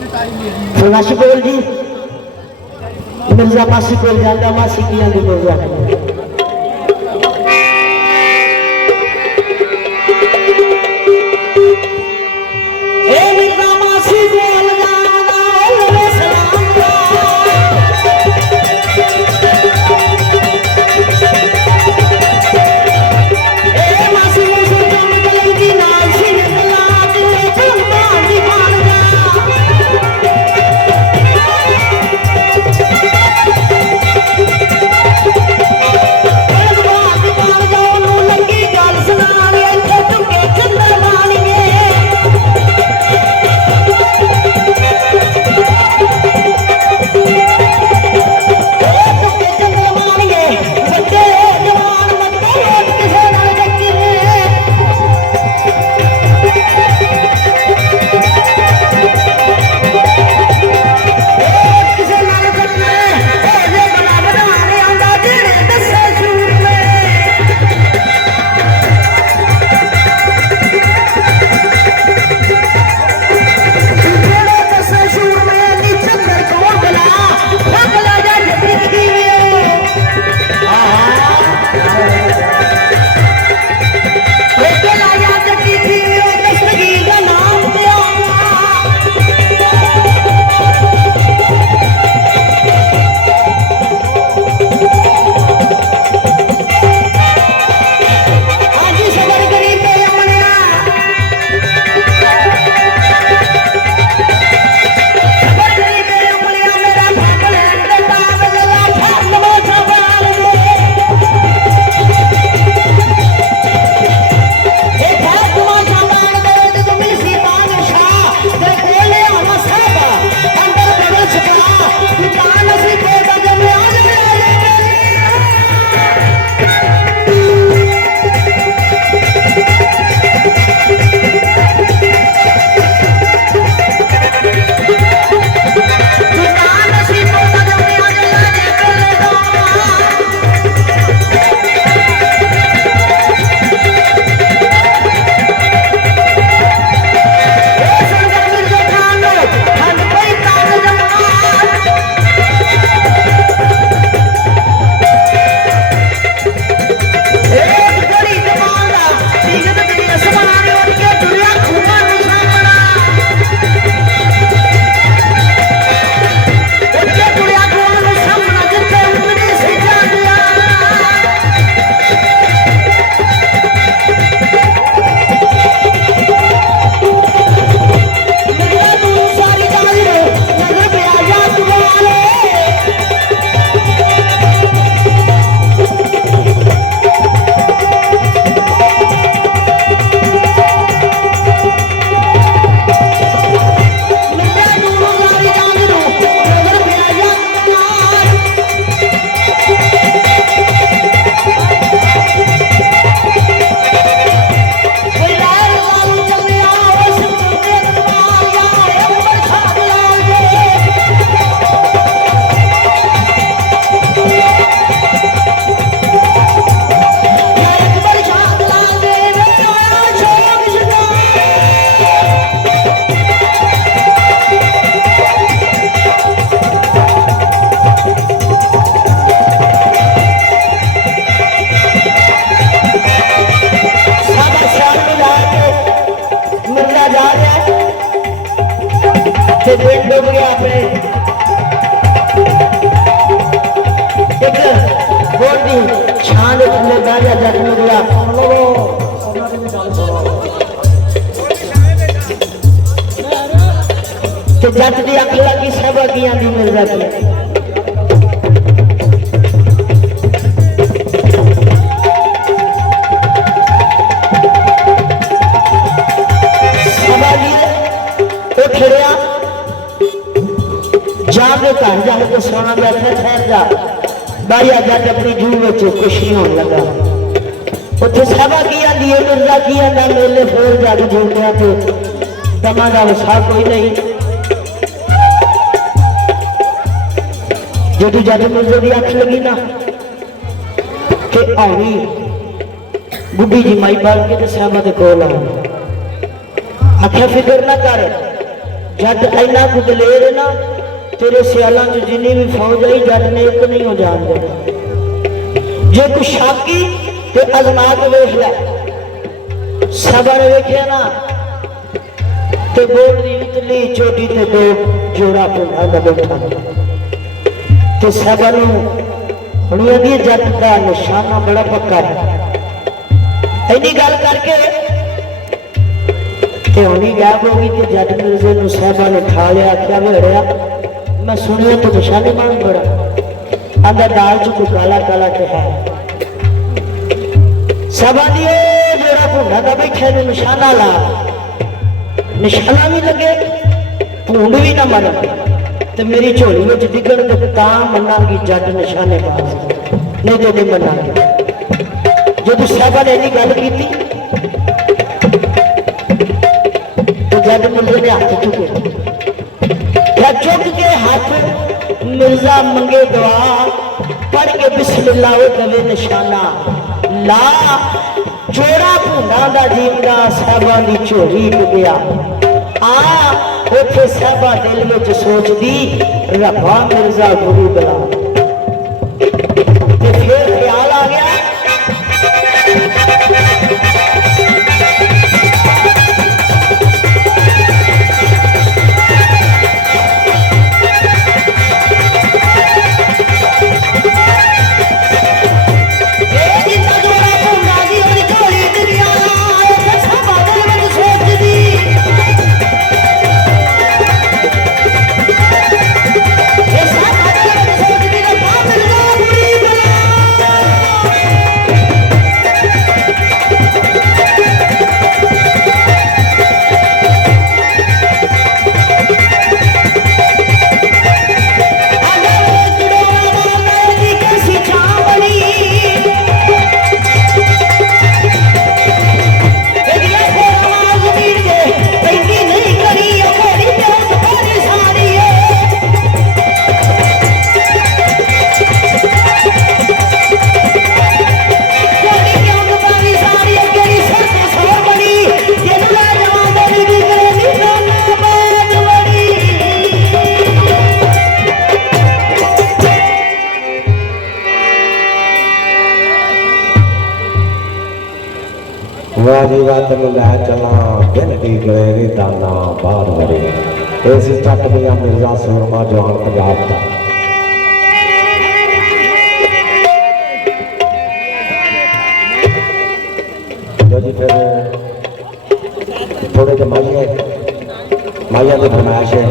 फरमाशी बोल जी मिर्जा मासी को जाता मासी की आगे मिर्जा जट की अख लगी सब अगियां दी मिर्जा की जाके घर जाके सोना बैठा ठहर जा बारिया जट अपनी जू में कुछ नहीं होने लगा उत्थे सभा की आती है मिर्जा की आंदा मेले फोर जाके झूठिया तो दमा का वसा कोई नहीं जो तू जट मिर्जे की अख लगी ना कि आनी बुढ़ी जी माई पाल के साहबा के कोल आ आख्या फिक्र ना कर जट इन्ना कुछ दलेर है ना, तेरे सियालों च जिन्नी भी फौज आई जट ने एक नहीं हो जान देना। जे कुछ शाकी तो अजमा के वेख लै। सभा ने वेख्या ना तो बोल दी इतनी चोटी ते दो जोड़ा पुंडा का बैठा तो सभा हुण आदि जट का निशाना बड़ा पक्का है। इन्नी गल करके होनी गायब हो गई। जट मिर्जे ने साहबा ने खा लिया, आख्या भेड़िया मैं सुनिया तो निशानेबाज बड़ा, आंदा दाल च कोई काला काला तो है। साहबा दिए जोड़ा भूंडा का बैठे ने निशाना ला, निशाना भी लगे भूंड भी ना मर तो मेरी झोली में डिगण तो मनागी जट निशानेबाज, नहीं तो नहीं मनागी। जब साहबा ने इन्नी गल की जट मिर्जे ने हाथ चुके, चुक के हाथ मिर्जा मंगे दुआ पढ़ के बिस्मिल्लाह दवे निशाना ला, जोड़ा भूंडा का जीवड़ा साहबा की झोली गया। आ उथे साहबा दिल में सोचती रब्बा मिर्जा गुरु बला, फिर ख्याल आ गया तेन लै चला दिन की गए दाना बाहर वरे। इस जट मियां मिर्जा सूरमा जवान पंजाब का जी। फिर थोड़े जो माइया की फरमाइश है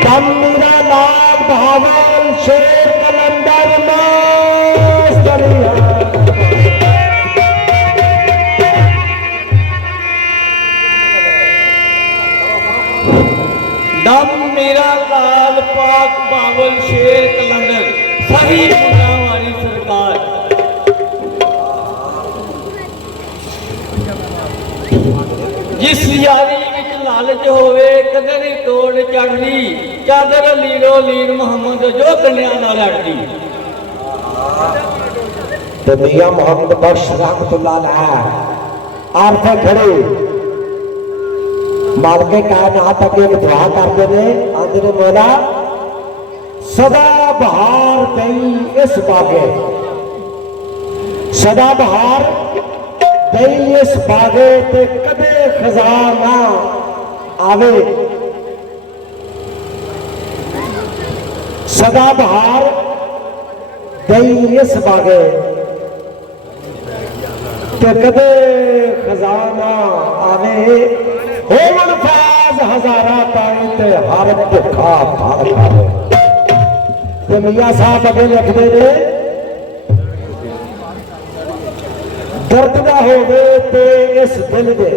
दम मेरा नाम भावल शेर कलंदर दम मेरा लाल पाक बावल शेर कलंदर सही वाली सरकार। जिस यारी लालच होवे कदे नहीं तोड़ चढ़दी, चादर लीरो लीर मोहम्मद जो कन्या ना लड़दी। तो मियां मोहम्मद बख्श रहमतुल्लाह अलैह आप खड़े मालके कायनात अगे एक दुआ करते ने, आंदे ने मौला सदा बहार दई इस बागे, सदा बहार दई इस बागे ते कदे खजाना आवे, सदा बहार दई इस बागे ते कदे खजाना आवे। हो मन फैज हजारा ताई ते हर भुखा फल खावे। ते मियां साहब अगे लिखते ने दर्द ना होवे ते इस दिल दे,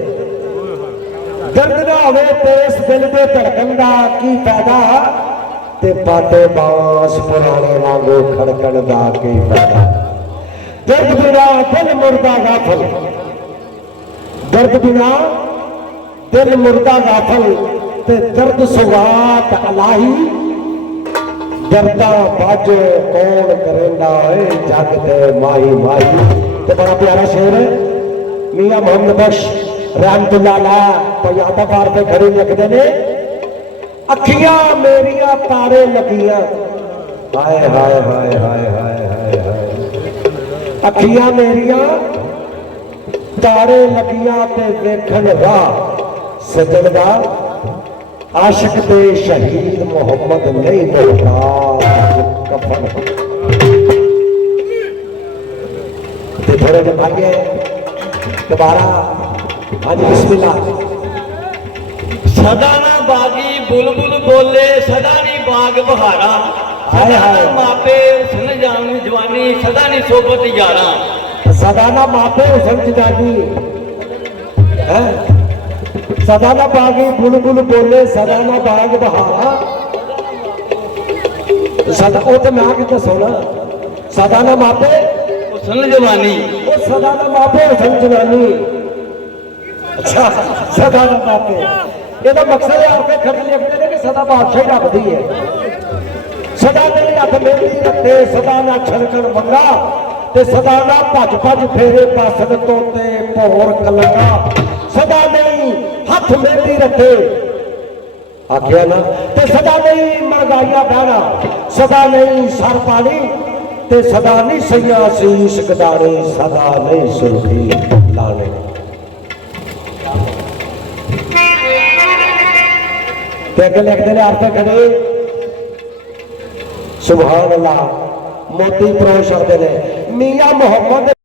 दर्द ना होवे ते इस दिल दे धड़कन दा की फायदा, ते पाटे बांस पुराने वांगू खड़कन दा की फायदा। दर्द बिना दिल मुर्दा गाफल, दर्द बिना दिल मुर्दा गाफल ते दर्द सुगात अलाही दर्दा बाजो कौन करेंदा है जग दे माही माही। तो बड़ा प्यारा शेर है मियां मोहम्मद बख्श रहमतुल्लाह अलैह पयादाकार पे खड़े लिखते ने अखियां मेरिया तारे लगियां हाय हाय हाय हाय हाय हाय हाय अखियां मेरिया तारे लगियां ते देखन राह सजन दा आशिक दे शहीद मोहम्मद नहीं मोहताज कफन। ते थोड़े जे भागे दोबारा हाँ जी बिस्मिल्लाह। सदा ना बागी बुलबुल बोले सदा नी बाग बहारा हाय हाय मापे हुसन जान जवानी सदा नी सोबत यारा। सदाना मापे हुसन जदानी है सदाना बागी बुलबुल बोले सदाना बाग बहारा सदा वो तो मैं कितना सोना सदाना मापे हुसन जवानी वो सदाना मापे हुसन जवानी। अच्छा सदाना मापे ये तो मकसद है आपके खर्च लिखते हैं कि सदा बादशाही रखती है सदा मेरे हथ मेहंदी रखे सदा ना छड़कन मंगा ते सदा ना भज भज फेरे पासन तोते भोर कलंगा सदा नहीं हथ मेहंदी रखे आखिया ना ते सदा नहीं महंगाइया बहना सदा नहीं सर पानी ते सदा नहीं सैया शीश गदारे सदा नहीं सुर्खी लाने। लिखते हैं आपके खड़े सुभान अल्लाह मोती परोस आते हैं मियां मोहम्मद